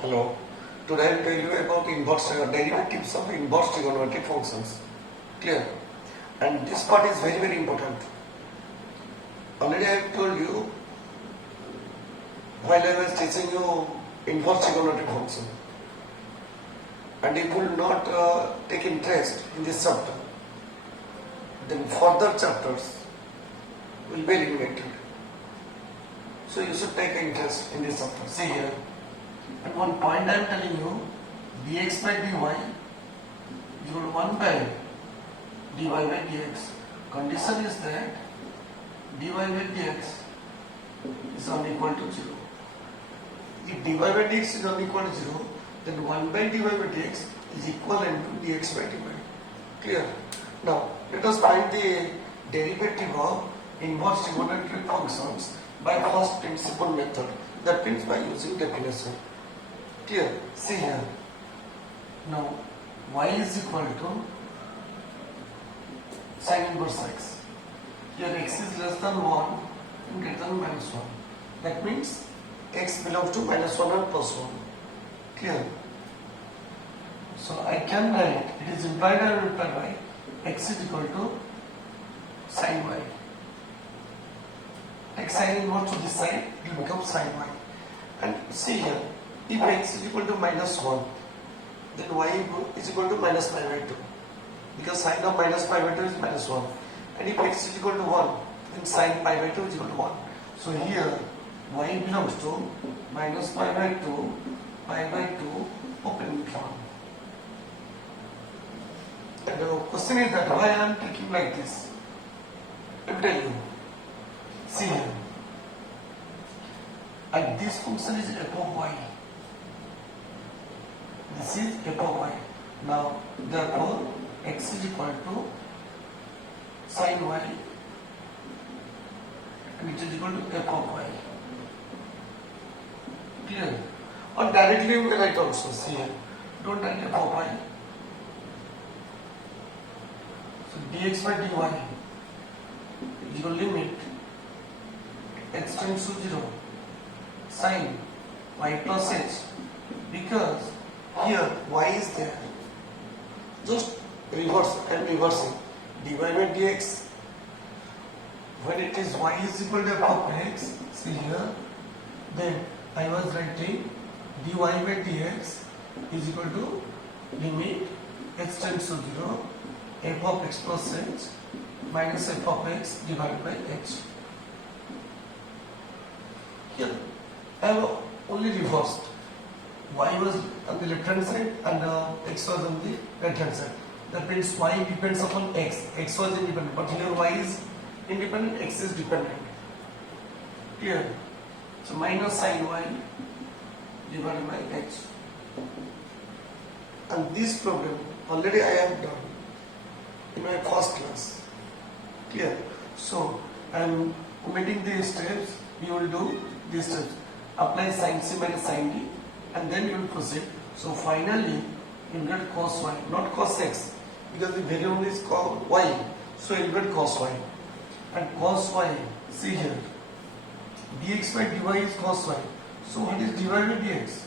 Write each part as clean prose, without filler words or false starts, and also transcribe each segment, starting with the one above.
Hello. Today I will tell you about derivatives of inverse trigonometric functions. Clear? And this part is very, very important. Already I have told you while I was teaching you inverse trigonometric function. And if you will not take interest in this chapter, then further chapters will be eliminated. So you should take interest in this chapter. See here. At one point I am telling you dx by dy is equal to 1 by dy by dx. Condition is that dy by dx is unequal to 0. If dy by dx is unequal to 0, then 1 by dy by dx is equivalent to dx by dy. Clear? Now let us find the derivative of inverse trigonometric functions by first principle method. That means by using definition. Clear? See here. Now y is equal to sin inverse x. Here x is less than 1 and greater than minus 1. That means x belongs to minus 1 and plus 1. Clear? So I can write, it is implied and implied by x is equal to sin y. Take sin inverse to this side, it will become sin y. And see here, if x is equal to minus 1, then y is equal to minus pi by 2. Because sin of minus pi by 2 is minus 1. And if x is equal to 1, then sin pi by 2 is equal to 1. So here, y belongs to minus pi by 2, pi by 2, open drawn. And the question is that why I am taking like this? I will tell you. See here. And this function is f of y. This is f of y. Now, therefore, x is equal to sin y and it is equal to f of y. Clear? Or directly we write also. See here. Don't write f of y. So dx by dy is equal limit x tends to 0 sin y plus h, because here y is there. Just reverse, I am reversing. Dy by dx, when it is y is equal to f of x, see here, then I was writing dy by dx is equal to limit x tends to 0 f of x plus h minus f of x divided by h. Here I have only reversed. Y was on the left hand side and x was on the right hand side. That means y depends upon x. X was independent, but here y is independent, x is dependent. Clear? So minus sin y divided by h. And this problem already I have done in my first class. Clear? So I am omitting these steps. You will do these steps. Apply sin c minus sin d, and then you will proceed. So finally you will get cos y, not cos x, because the variable is called y. So you will get cos y. And cos y, see here, dx by dy is cos y. So what is dy by dx?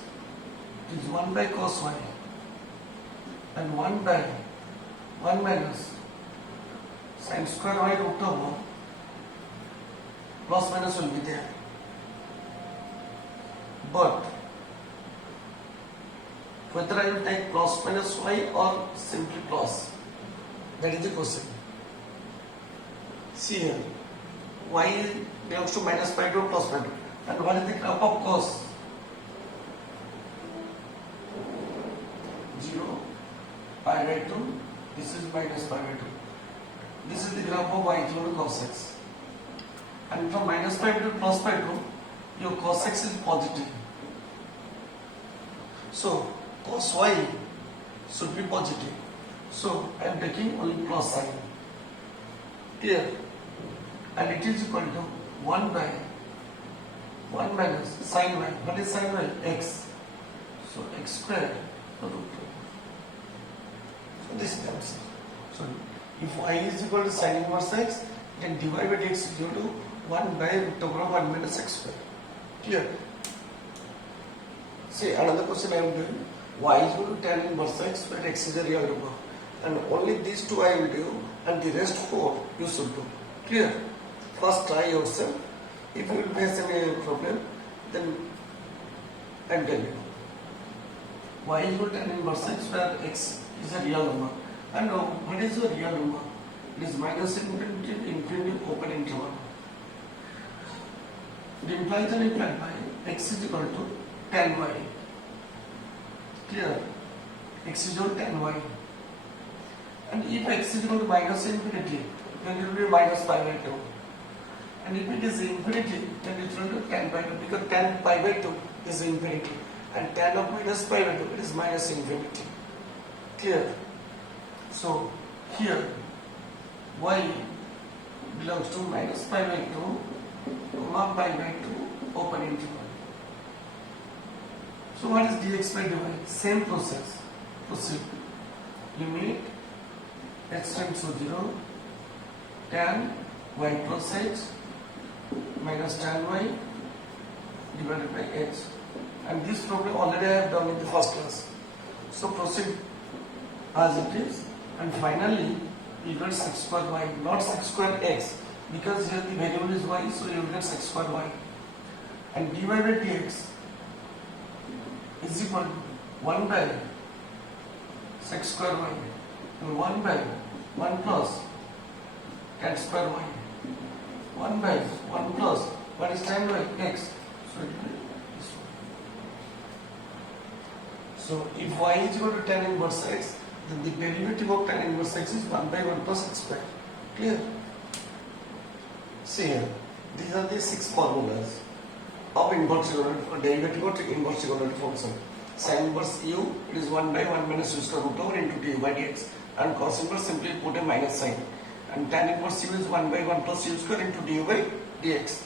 It is 1 by cos y and 1 by 1 minus sin square y root over, plus minus will be there. But whether I will take plus minus y or simply plus, that is the question. See here, y belongs to minus pi to plus pi 2. And what is the graph of cos? 0, pi by 2, this is minus pi by 2. This is the graph of y equal to cos x. And from minus pi to plus pi 2, your cos x is positive. So cos y should be positive. So I am taking only plus sign here, and it is equal to 1 by 1 minus sin y. What is sin y? X. So x squared root 2. So this is the answer. So if y is equal to sin inverse x, then dy by dx is equal to 1 by root over 1 minus x squared. Clear? See, another question I am doing. Y is equal to tan inverse x where x is a real number. And only these two I will do and the rest 4 you should do. Clear? First try yourself. If you will face any problem, then I am telling you. Y is equal to tan inverse x where x is a real number. And what is a real number? It is minus infinity to infinity open interval. It implies and implied by x is equal to tan y. Clear? X is equal to tan y. And if x is equal to minus infinity, then it will be minus pi by 2. And if it is infinity, then it will be tan by 2 because tan pi by 2 is infinity. And tan of minus pi by 2 it is minus infinity. Clear? So here y belongs to minus pi by 2, comma pi by 2, open interval. So what is dx by dy? Same process. Proceed. Limit x tends to 0, tan y plus x minus tan y divided by x. And this problem already I have done in the first class. So proceed as it is. And finally, you get 6 square y, not 6 square x, because here the variable is y, so you will get 6 square y. And dy by dx is equal to 1 by 6 square y, and 1 by 1 plus tan square y, 1 by 1 plus what is tan y? X. So it will be this one. So if y is equal to tan inverse x, then the derivative of tan inverse x is 1 by 1 plus x square. Clear? See here, these are the 6 formulas of inverse trigonometric or derivative of inverse trigonometric function. Sin inverse u, it is 1 by 1 minus u square root over into du by dx. And cos inverse, simply put a minus sign. And tan inverse u is 1 by 1 plus u square into du by dx.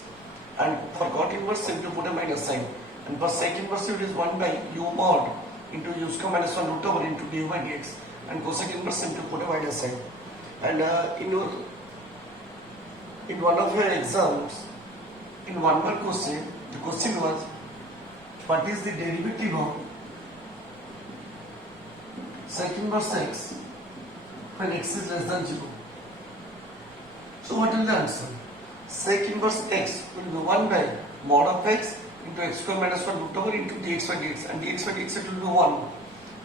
And for cot inverse, simply put a minus sign. And for sec inverse u, it is 1 by u mod into u square minus 1 root over into du by dx. And cosec inverse, simply put a minus sign. And in one of your exams, in one more question, the question was, what is the derivative of sec inverse x when x is less than 0? So what will the answer? Sec inverse x will be 1 by mod of x into x square minus 1 root over into dx by dx, and dx by dx it will be 1.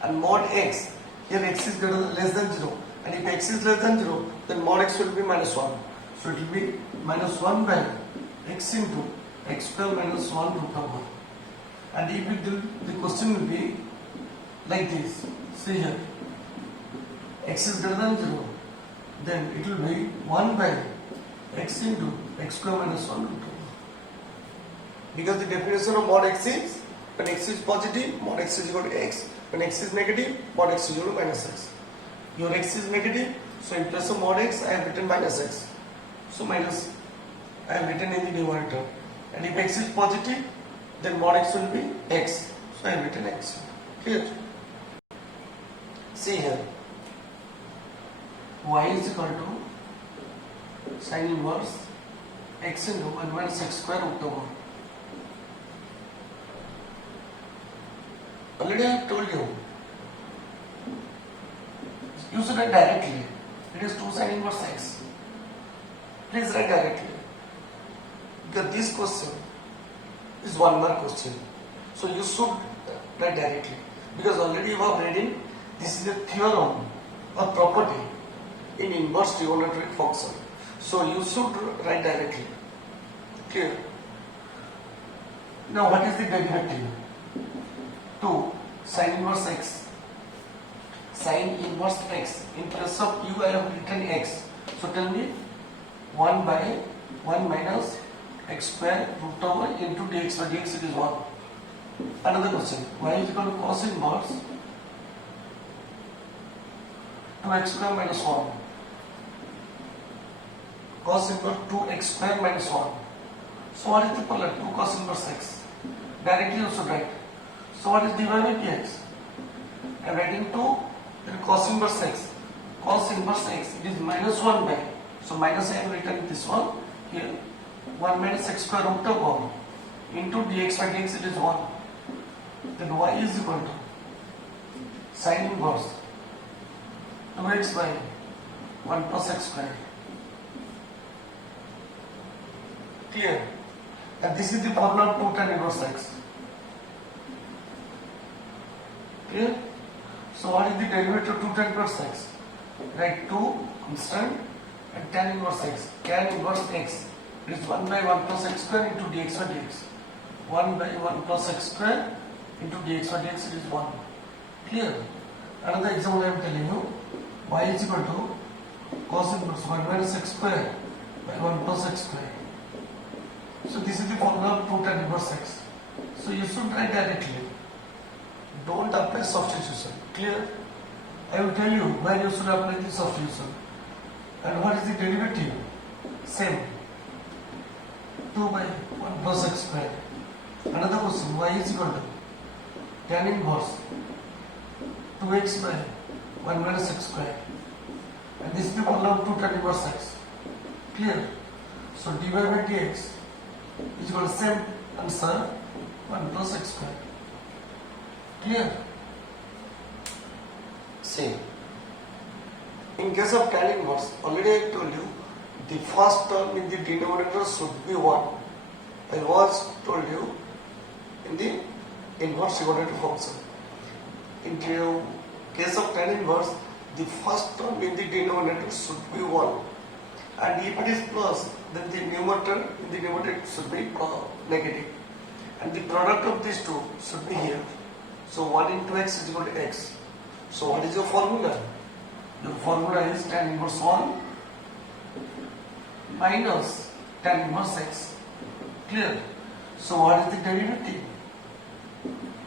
And mod x, here x is less than 0, and if x is less than 0, then mod x will be minus 1. So it will be minus 1 by x into x square minus 1 root over. And if it will, the question will be like this. See here, x is greater than 0, then it will be 1 by x into x square minus 1 root over. Because the definition of mod x is, when x is positive, mod x is equal to x. When x is negative, mod x is equal to minus x. Your x is negative, so in place of mod x, I have written minus x. So minus, I have written in the numerator. And if x is positive, then mod x will be x. So I have written x. Clear? See here, y is equal to sin inverse x into 1 minus x square root over. Already I have told you, you should write directly. It is 2 sin inverse x. Please write directly. Because this question is one mark question. So you should write directly. Because already you have read in, this is a theorem or property in inverse trigonometric function. So you should write directly. Clear? Now what is the derivative? 2 sin inverse x. Sin inverse x. In place of u I have written x. So tell me 1 by 1 minus x square root over into dx by dx, it is 1. Another question. Y is equal to cos inverse 2x square minus 1. Cos inverse 2x square minus 1. So what is the product? 2 cos inverse x. Directly you should write. So what is dy by dx? I am writing 2 then cos inverse x. Cos inverse x, it is minus 1 by. So minus I have written this one here. 1 minus x square root over into dx by dx, it is 1. then y is equal to sin inverse 2x by 1 plus x square. Clear? And this is the formula of 2 tan inverse x. Clear? So what is the derivative of 2 tan inverse x? Write 2 constant and tan inverse x. Tan inverse x is 1 by 1 plus x square into dx by dx. 1 by 1 plus x square into dx by dx, it is 1. Clear? Another example I am telling you, y is equal to cos inverse 1 minus x square by 1 plus x square. So this is the formula of 2 tan inverse x. So you should write directly. Don't apply substitution. Clear? I will tell you where you should apply the substitution. And what is the derivative? Same. 2 by 1 plus x square. Another question, y is equal to tan inverse 2x by 1 minus x square. And this is the formula of 2 tan inverse x. Clear? So dy by dx is equal to same answer 1 plus x square. Clear? See, in case of tan inverse, already I told you the first term in the denominator should be 1. I was told you in the inverse evaluative function. In the case of tan inverse, the first term in the denominator should be 1. And if it is plus, then the numerator in the numerator should be negative. And the product of these two should be here. So 1 into x is equal to x. So what is your formula? Your formula is tan inverse 1 minus tan inverse x. Clear? So what is the derivative?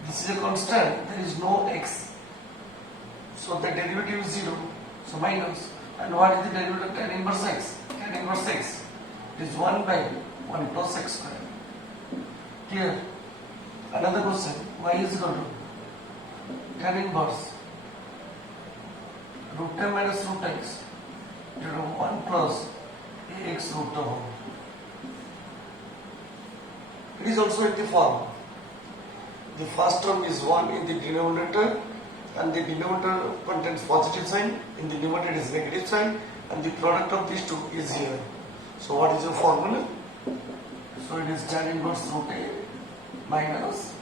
This is a constant, there is no x. So the derivative is 0. So minus. And what is the derivative of tan inverse x? Tan inverse x is 1 by 1 plus x square. Clear? Another question, y is equal to tan inverse root 10 minus root x into 1 plus ax root of. It is also in the form. The first term is 1 in the denominator and the denominator contains positive sign, in the numerator is negative sign, and the product of these two is here. So what is your formula? So it is tan inverse root a minus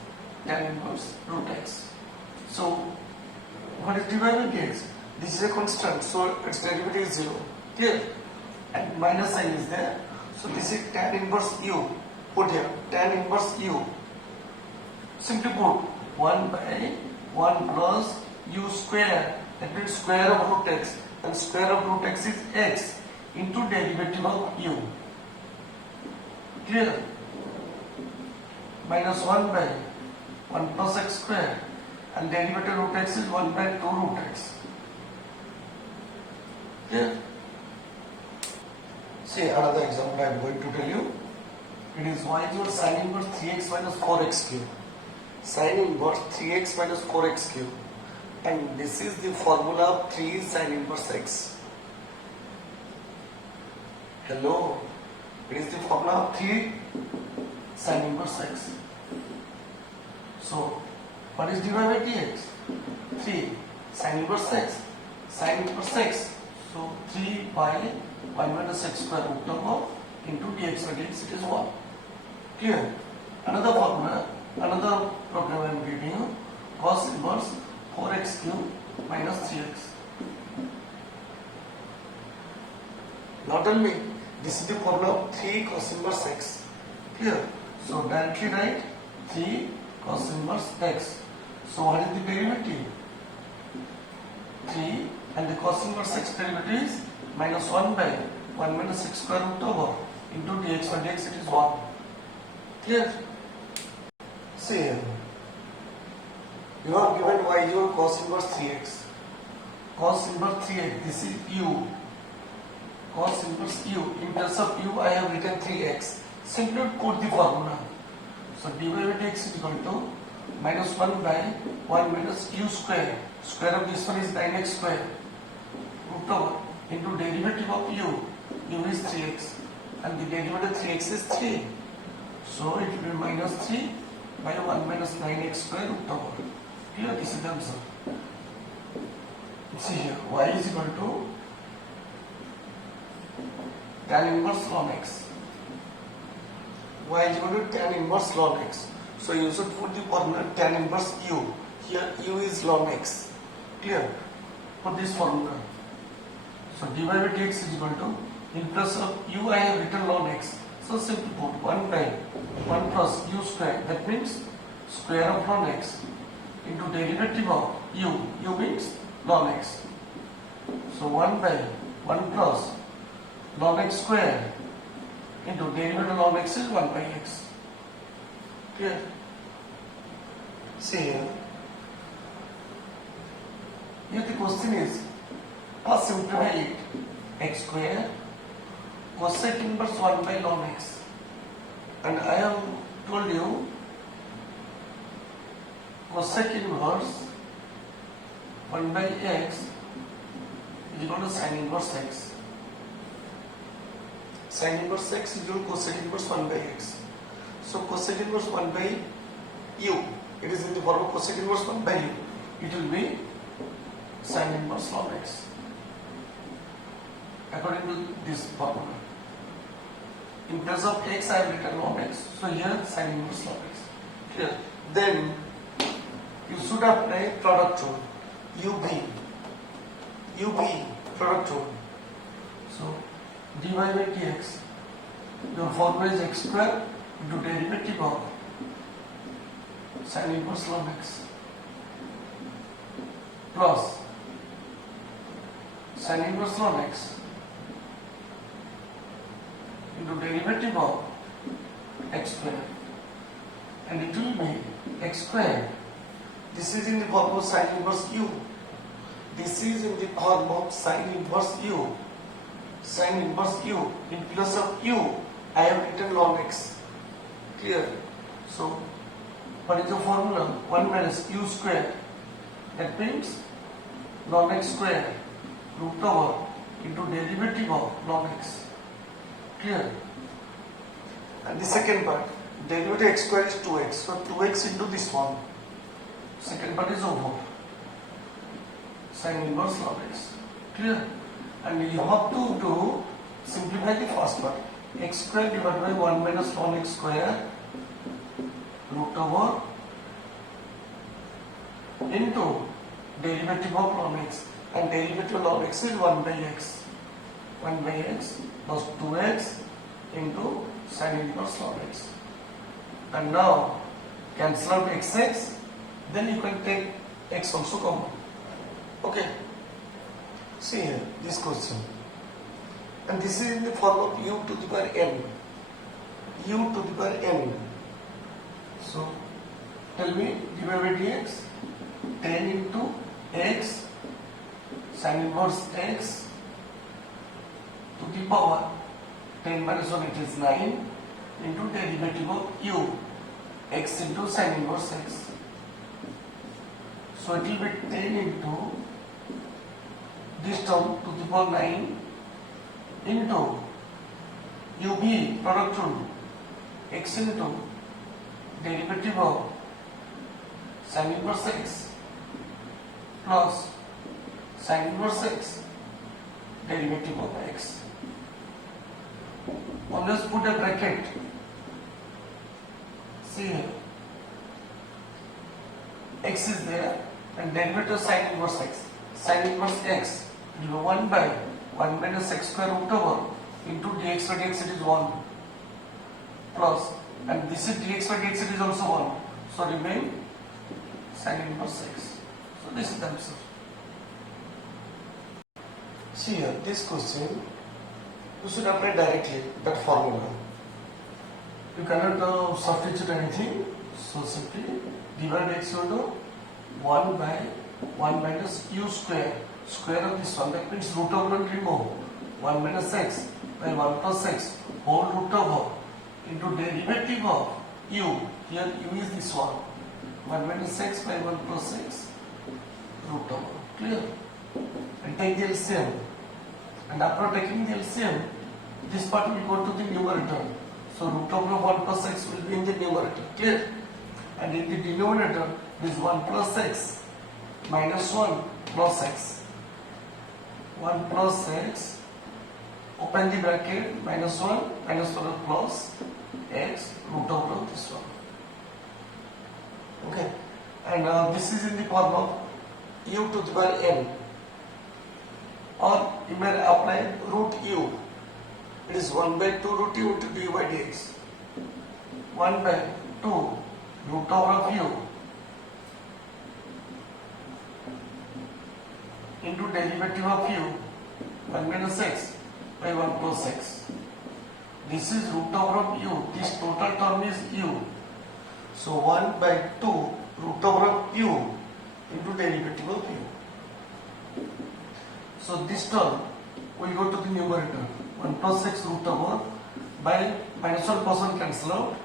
tan inverse root x. So what is divided by dx? This is a constant, so its derivative is 0. Clear? And minus sign is there. So this is tan inverse u. Put here tan inverse u. Simply put 1 by 1 plus u square, that means square of root x, and square of root x is x into derivative of u. Clear? Minus 1 by 1 plus x square, and derivative of root x is 1 by 2 root x. Clear? See another example I am going to tell you. It is y is equal to sin inverse 3x minus 4x cube. Sin inverse 3x minus 4x cube. And this is the formula of 3 sin inverse x. Hello? It is the formula of 3 sin inverse x. So, what is divided by dx? 3 sin inverse x. Sin inverse x. So, 3 by 1 minus x square root over into dx by dx, it is 1. Clear? Another formula, another program I am giving you, cos inverse 4x cube minus 3x. Not only, this is the formula of 3 cos inverse x. Clear? So directly write 3 cos inverse x. So what is the derivative? 3, and the cos inverse x derivative is minus 1 by 1 minus x square root over into dx by dx, it is 1. Clear? See here. You have given y is equal to cos inverse 3x. Cos inverse 3x, this is u. Cos inverse u. In place of u, I have written 3x. Simply put the formula. So dy by dx is equal to minus 1 by 1 minus u square. Square of this one is 9x square. Root over into derivative of u. U is 3x. And the derivative of 3x is 3. So it will be minus 3 by 1 minus 9x square root over. Clear? This is the answer. See here, y is equal to tan inverse ln x. Y is equal to tan inverse ln x. So you should put the formula tan inverse u. Here u is ln x. Clear? Put this formula. So dy by dx is equal to, in place of u I have written ln x. So simply put 1 by 1 plus u square. That means square of ln x into derivative of u. U means ln x. So 1 by 1 plus ln x square into derivative of ln x is 1 by x. Clear? See here. Here the question is, first simplify it. X square cosec inverse 1 by ln x. And I have told you cosec inverse 1 by x is equal to sin inverse x. Sin inverse x is equal to cosec inverse 1 by x. So cosec inverse 1 by u, it is in the form of cosec inverse 1 by u. It will be sin inverse ln x according to this formula. In place of x I have written ln x. So here sin inverse ln x. Clear? Then you should apply product rule. UB product rule. So dy by dx, your formula is x square into derivative of sin inverse ln x plus sin inverse ln x into derivative of x square, and it will be x square. This is in the form of sin inverse u. This is in the form of sin inverse u. Sin inverse u. In place of u, I have written ln x. Clear? So, what is the formula? 1 minus u square. That means ln x square root over into derivative of ln x. Clear? And the second part, derivative x square is 2x. So 2x into this one. Second part is over. Sin inverse ln x. Clear? And you have to simplify the first part. X square divided by 1 minus ln x square root over into derivative of ln x. And derivative of ln x is 1 by x. 1 by x plus 2x into sin inverse ln x. And now cancel out x, then you can take x also common. Okay. See here, this question. And this is in the form of u to the power n. U to the power n. So, tell me dy by dx, 10 into x sin inverse x to the power 10 minus 1, it is 9 into derivative of u, x into sin inverse x. So it will be 10 into this term to the power 9 into ub product rule x into derivative of sin inverse x plus sin inverse x derivative of x. Always put a bracket. See here. X is there and derivative of sin inverse x. Sin inverse x will be 1 by 1 minus x square root over into dx by dx, it is 1 plus, and this is dx by dx, it is also 1. So remain sin inverse x. So this is the answer. See here, this question you should apply directly that formula. You cannot substitute anything. So simply divide x equal to 1 by 1 minus u square. Square of this one, that means root over and remove 1 minus x by 1 plus x whole root over into derivative of u. Here u is this one. 1 minus x by 1 plus x root over. Clear? And take the LCM. And after taking the LCM, this part will go to the numerator. So root over of 1 plus x will be in the numerator. Clear? and in the denominator is 1 plus x minus 1 plus x. 1 plus x, open the bracket, minus 1 plus x root over this one. Okay, and this is in the form of u to the power n, or you may apply root u. It is 1 by 2 root u into du by dx. 1 by 2 root over of u into derivative of u 1 minus x by 1 plus x. This is root over of u. This total term is u. So 1 by 2 root over of u into derivative of u. So this term will go to the numerator. 1 plus x root over by minus 1 plus 1 cancel out.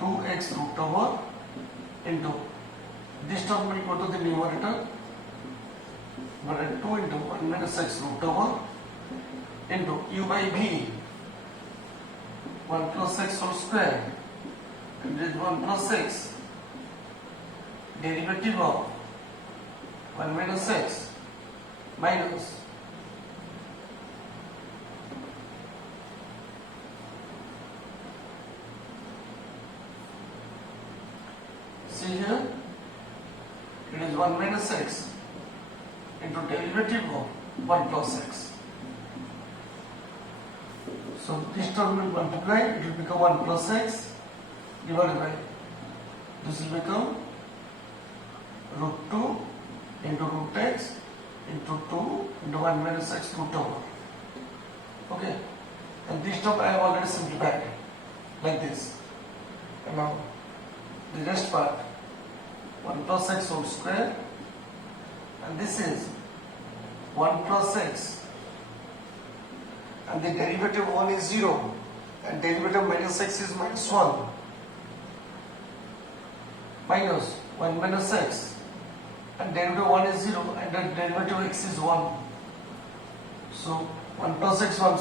2x root over into this term will go to the numerator. 2 into 1 minus x root over into u by v 1 plus x whole square, and this 1 plus x derivative of 1 minus x minus see here, it is 1 minus x into derivative of 1 plus x. So this term will multiply, it will become 1 plus x divided by, this will become root 2 into root x into 2 into 1 minus x root over. Okay, and this term I have already simplified like this. And now the rest part 1 plus x whole square, and this is 1 plus x, and the derivative of 1 is 0, and derivative of minus x is minus 1, minus 1 minus x, and derivative of 1 is 0, and the derivative of x is 1. So 1 plus x, 1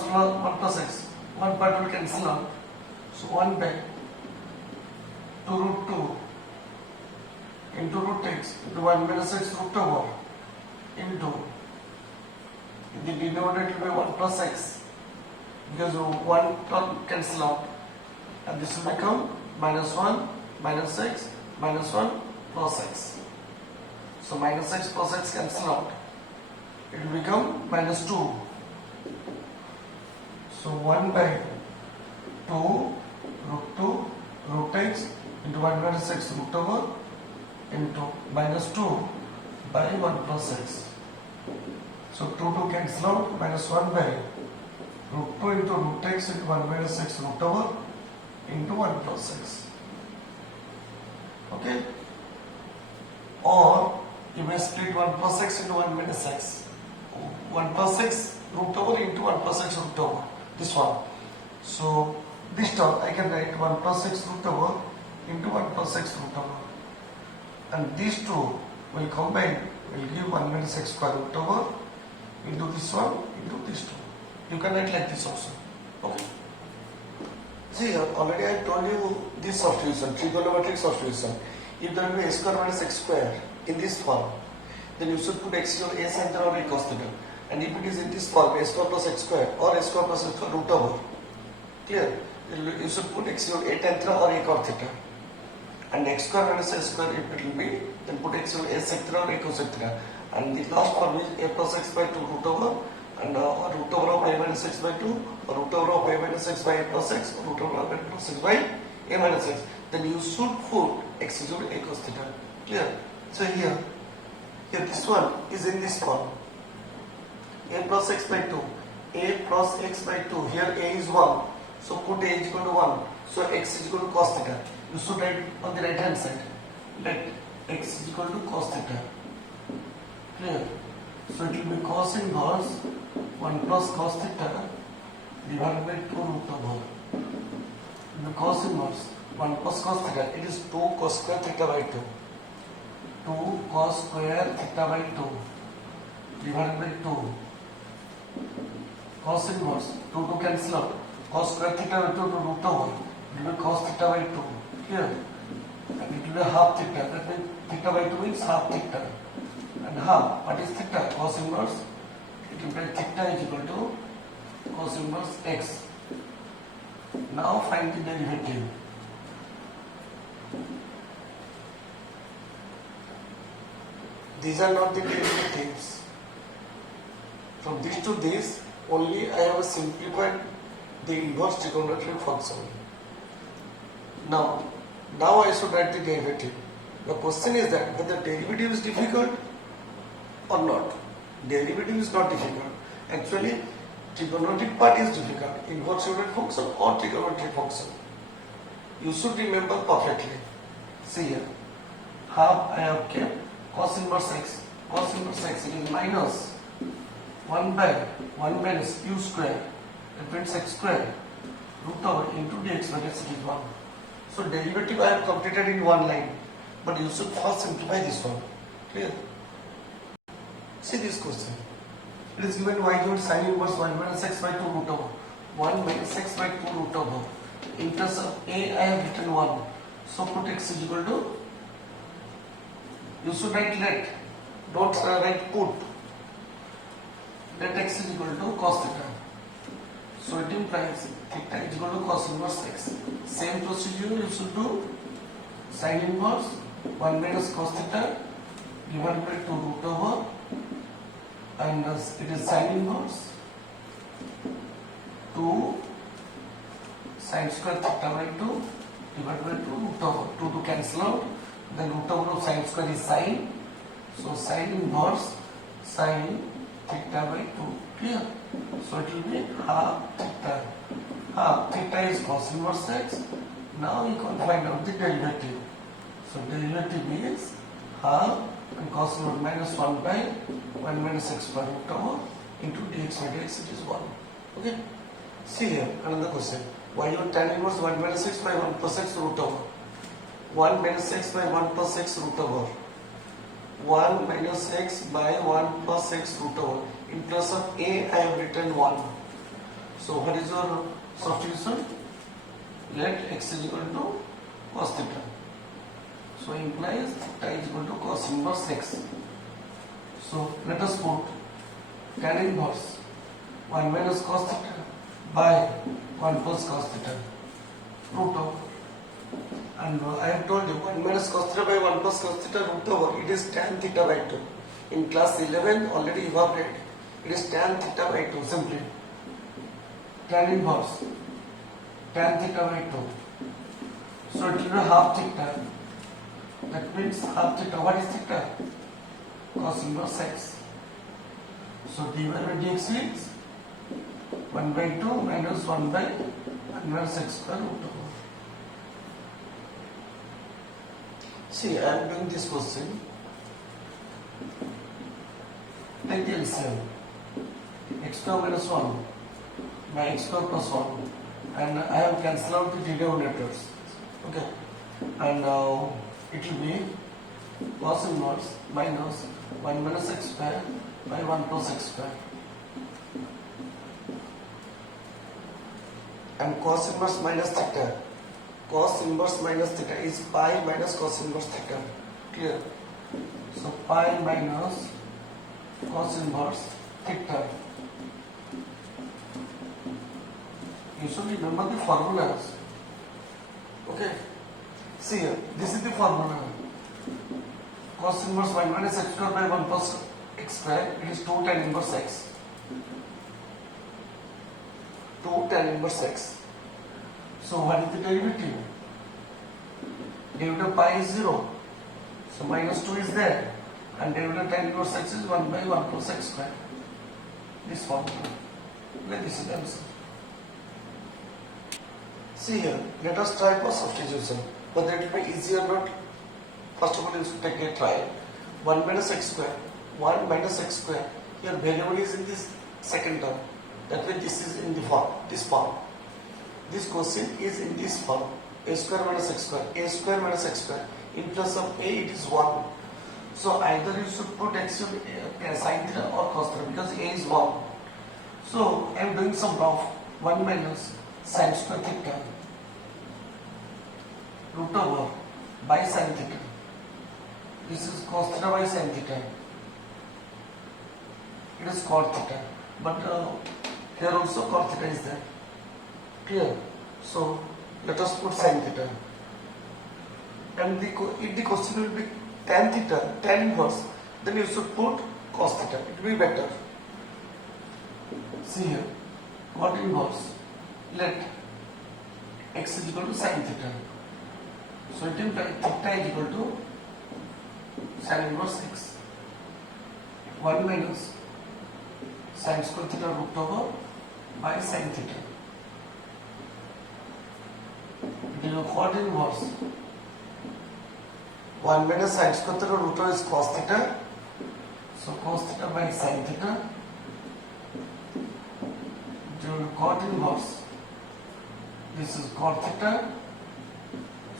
plus x, one part will cancel out. So 1 by 2 root 2 into root x into 1 minus x root over into, in the denominator it will be 1 plus x, because 1 term cancel out, and this will become minus 1 minus x minus 1 plus x. So minus x plus x cancel out, it will become minus 2. So 1 by 2 root 2 root x into 1 minus x root over into minus 2 by 1 plus x. So 2 cancel out, minus 1 by root 2 into root x into 1 minus x root over into 1 plus x. Okay? Or you may split 1 plus x into 1 minus x. 1 plus x root over into 1 plus x root over. This one. So this term I can write 1 plus x root over into 1 plus x root over. And these two will combine, will give 1 minus x square root over into this one, into this two. You can write like this also. Okay. See here, already I told you this substitution, trigonometric substitution. If there will be a square minus x square in this form, then you should put x equal a sin theta or a cos theta. And if it is in this form, a square plus x square or a square plus x square root over, clear? You should put x equal a tan theta or a cos theta. And x square minus x square, if it will be, then put x equal a sec theta or a cosec theta. And the last form is a plus x by 2 root over, and root over of a minus x by 2, or root over of a minus x by a plus x, or root over of a plus x by a minus x. Then you should put x equal a cos theta. Clear? So here this one is in this form. A plus x by 2. A plus x by 2. Here a is 1. So put a is equal to 1. So x is equal to cos theta. You should write on the right hand side. Let x is equal to cos theta. Clear? So it will be cos inverse 1 plus cos theta divided by 2 root over. The cos inverse 1 plus cos theta, it is 2 cos square theta by 2. 2 cos square theta by 2 divided by 2. Cos inverse 2 cancel out. Cos square theta by 2 to root over. It will be cos theta by 2. Here. and it will be half theta. That means theta by 2 is half theta. And half, what is theta? Cos inverse. It will be theta is equal to cos inverse x. Now find the derivative. These are not the derivatives. From this to this, only I have simplified the inverse trigonometric function. Now I should write the derivative. The question is that whether derivative is difficult or not. Derivative is not difficult. Actually, trigonometric part is difficult. Inverse trigonometric function or trigonometric function. You should remember perfectly. See here. Half I have kept cos inverse x. Cos inverse x, it is minus 1 by 1 minus u square. That means x square root over into dx by dx, it is 1. So derivative I have completed in one line. But you should first simplify this one. Clear? See this question. It is given y given sin inverse 1 minus x by 2 root over 1 minus x by 2 root over. In place of a I have written 1. So put x is equal to, you should write let, don't write put. Let x is equal to cos theta. So it implies theta is equal to cos inverse x. Same procedure you should do. Sin inverse 1 minus cos theta divided by 2 root over, and it is sin inverse 2 sin square theta by 2 divided by 2 root over. 2 to cancel out, then root over of sin square is sin. So sin inverse sin theta by 2. Clear? So it will be half theta. Half theta is cos inverse x. Now you can find out the derivative. So derivative is half and cos inverse minus 1 by 1 minus x square root over into dx by dx, it is 1. Okay? See here, another question. Y given tan inverse 1 minus x by 1 plus x root over 1 minus x by 1 plus x root over 1 minus x by 1 plus x root over. In place of a I have written 1. So what is your substitution? Let x is equal to cos theta. So implies theta is equal to cos inverse x. So let us put tan inverse 1 minus cos theta by 1 plus cos theta root over. And I have told you 1 minus cos theta by 1 plus cos theta root over, it is tan theta by 2. In class 11 already you have read. It is tan theta by 2 simply. Tan inverse tan theta by 2. So it will be half theta. That means half theta. What is theta? Cos inverse x. So dy by dx is 1 by 2 minus 1 by 1 minus x square root over. See, I am doing this question. Take the LCM. X square minus 1 by x square plus 1. And I have cancelled out the denominators. Okay. And it will be cos inverse minus 1 minus x square by 1 plus x square. And cos inverse minus theta. Cos inverse minus theta is pi minus cos inverse theta. Clear? So pi minus cos inverse theta. You should remember the formulas. Okay. See here, this is the formula. Cos inverse 1 minus x square by 1 plus x square, it is 2 tan inverse x. 2 tan inverse x. So what is the derivative? Derivative of pi is 0. So minus 2 is there. And derivative of tan inverse x is 1 by 1 plus x square. This formula. Like this is the answer. See here, let us try for substitution. Whether it will be easy or not, first of all you should take a trial. 1 minus x square. 1 minus x square. Your variable is in this second term. That means this is in the form, this form. This question is in this form. A square minus x square. A square minus x square. In place of a it is 1. So either you should put x sin theta or cos theta because a is 1. So I am doing some of 1 minus sin square theta root over by sin theta. This is cos theta by sin theta. It is cot theta. But here also cot theta is there. Clear? So let us put sin theta. And if the question will be tan theta, tan inverse, then you should put cos theta. It will be better. See here, cot inverse. Let x is equal to sin theta. So it implies theta is equal to sin inverse x. 1 minus sin square theta root over by sin theta. It is cot inverse. 1 minus sin square theta root over is cos theta. So cos theta by sin theta. Cot inverse. This is cot theta.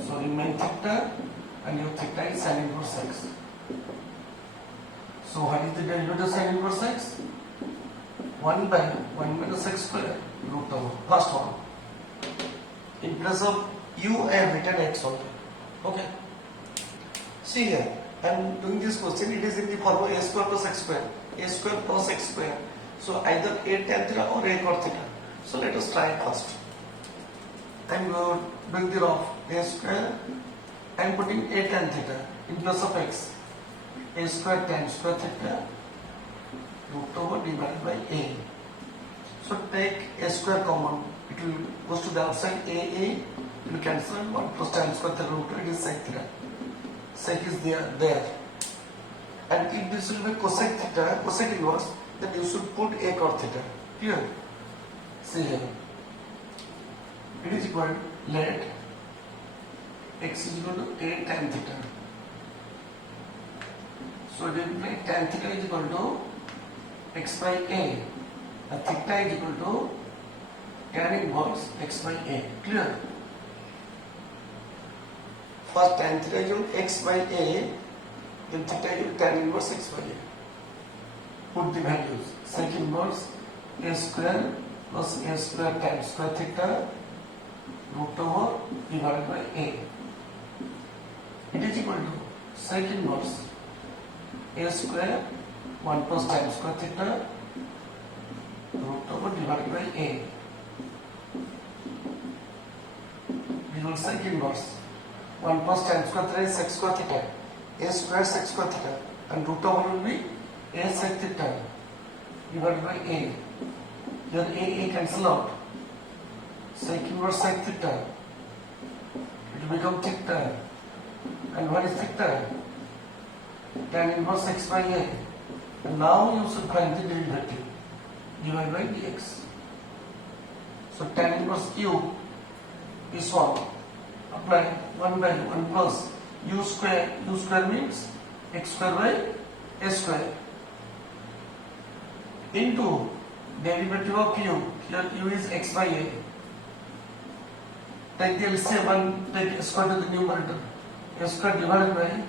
So remain theta, and your theta is sin inverse x. So what is the derivative of sin inverse x? 1 by 1 minus x square root over. First one. In place of u, I have written x only. Okay. See here, I am doing this question. It is in the form of a square plus x square. A square plus x square. So either a tan theta or a cot theta. So let us try it first. I am doing the rough. A square. I am putting a tan theta in place of x. A square tan square theta root over divided by a. So take a square common. It will goes to the outside. A will cancel. 1 plus tan square theta root over, it is sec theta. Sec is there. And if this will be cosec theta, cosec inverse, then you should put a cot theta. Clear? See here. It is equal to, let x is equal to a tan theta. So it will be tan theta is equal to x by a. And theta is equal to tan inverse x by a. Clear? First tan theta is equal to x by a, then theta is equal to tan inverse x by a. Put the values. Sec inverse a square plus a square tan square theta root over divided by a. It is equal to sec inverse a square 1 plus tan square theta root over divided by a. We will sec inverse 1 plus tan square theta is sec square theta. A square sec square theta, and root over will be a sec theta divided by a. Here a cancel out. Sec inverse sec theta. It will become theta. And what is theta? Tan inverse x by a. And now you should find the derivative. Divided by dx. So tan inverse u is 1. Apply 1 by 1 plus u square. U square means x square by a square. Into derivative of u. Here u is x by a. Take the LCM, take a square to the numerator. A square divided by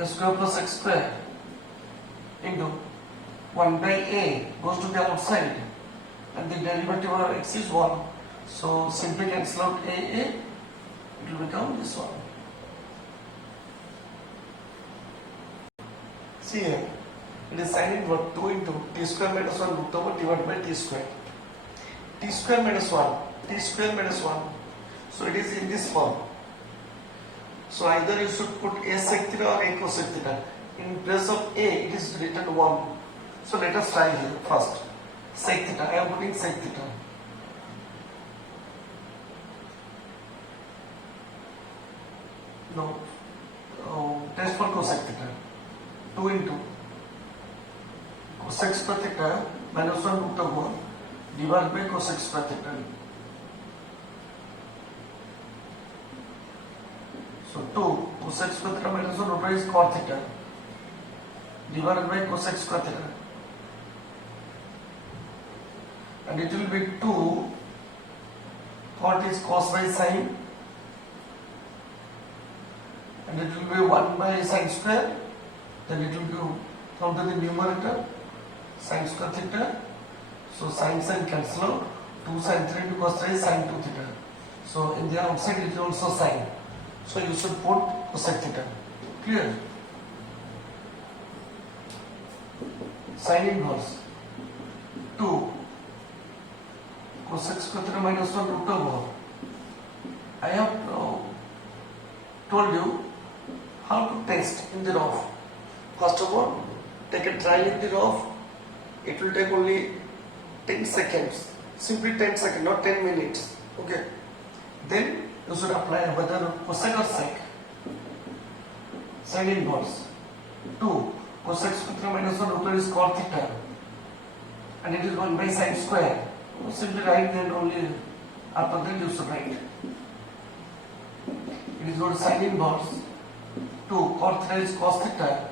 a square plus x square into 1 by a goes to the outside, and the derivative of x is 1. So simply cancel out a, it will become this one. See here, it is sin inverse 2 into t square minus 1 root over divided by t square. T square minus 1, t square minus 1. So it is in this form. So either you should put a sec theta or a cosec theta. In place of a, it is written 1. So let us try here first. Sec theta, I am putting sec theta. No, test for cosec theta. 2 into cosec square theta minus 1 root over divided by cosec square theta. So 2 cosec square theta minus 1 root over is cot theta divided by cosec square theta. And it will be 2 cot is cos by sin, and it will be 1 by sin square. Then it will be come to the numerator sin square theta. So sin cancel out. 2 sin 3 into cos 3 is sin 2 theta. So in the outside it is also sin. So you should put cosec theta. Clear? Sin inverse 2 cosec square theta minus 1 root over. I have told you how to test in the ROF. First of all, take a trial in the ROF. It will take only 10 seconds. Simply 10 seconds, not 10 minutes. Okay. Then you should apply whether cosec or sec. Sin inverse 2 cosec square theta minus 1 root over is cot theta, and it is 1 by sin square. Simply write then only after that you should write. It is called sin inverse 2 cot theta is cos theta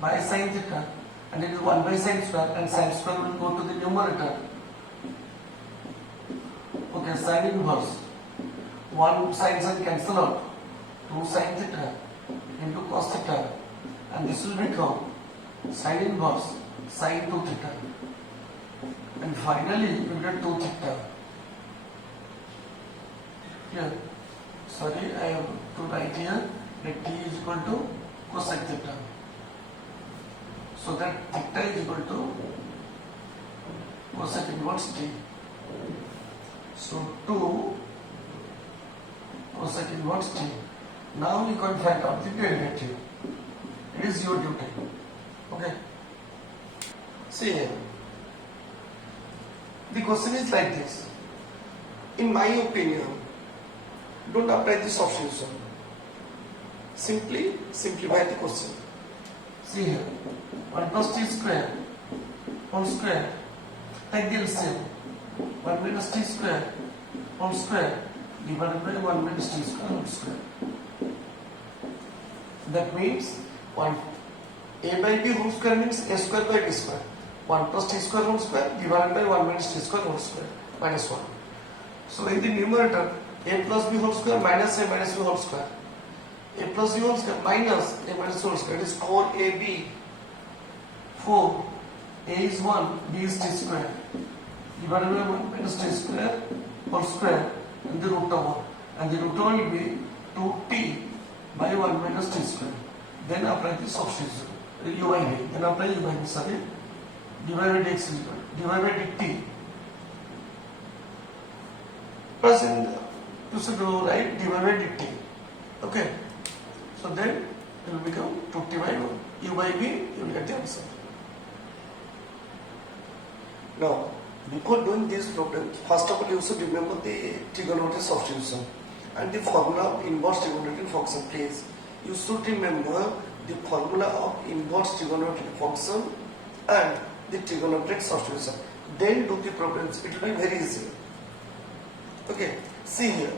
by sin theta, and it is 1 by sin square, and sin square will go to the numerator. Okay, sin inverse 1 sin sin cancel out, 2 sin theta into cos theta, and this will become sin inverse sin 2 theta, and finally you will get 2 theta. Here, sorry, I have to write here that t is equal to cosec theta, so that theta is equal to cosec inverse t. So 2 cosec inverse t. Now you can find out the derivative. It is your duty. Okay. See here. The question is like this. In my opinion, don't apply the substitution. Simply simplify the question. See here. 1 plus t square whole square. Take the LCM. 1 minus t square whole square divided by 1 minus t square whole square. That means 1 a by b whole square means a square by b square. 1 plus t square whole square divided by 1 minus t square whole square minus 1. So in the numerator, a plus b whole square minus a minus b whole square. A plus b whole square minus a minus b whole square is 4ab. 4. A is 1, b is t square divided by 1 minus t square whole square and the root over. And the root over will be 2t by 1 minus t square. Then apply the substitution. U by v. Then apply u by v. Sorry. Divided by dx is equal. Divided by dt. Plus you should write divided by dt. Okay. So then it will become 2t by 1. U by v, you will get the answer. Now, before doing this problem, first of all you should remember the trigonometric substitution and the formula of inverse trigonometric function. Please, you should remember the formula of inverse trigonometric function and the trigonometric substitution. Then do the problems. It will be very easy. Okay, see here.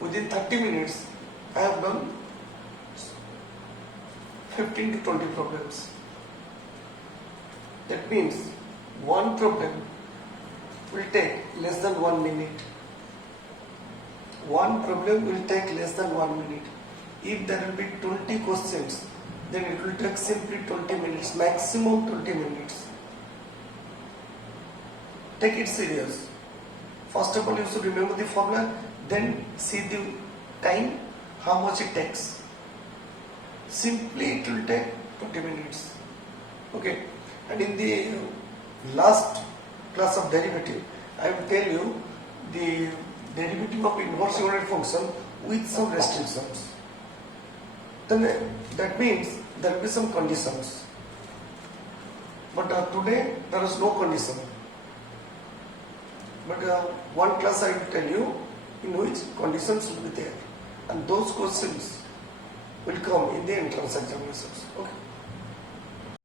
Within 30 minutes, I have done 15 to 20 problems. That means one problem will take less than 1 minute. One problem will take less than 1 minute. If there will be 20 questions, then it will take simply 20 minutes, maximum 20 minutes. Take it serious. First of all, you should remember the formula, then see the time, how much it takes. Simply it will take 20 minutes. Okay. And in the last class of derivative, I will tell you the derivative of inverse trigonometric function with some restrictions. Then that means there will be some conditions. But today there is no condition. But one class I will tell you in which conditions will be there. And those questions will come in the entrance examinations. Okay.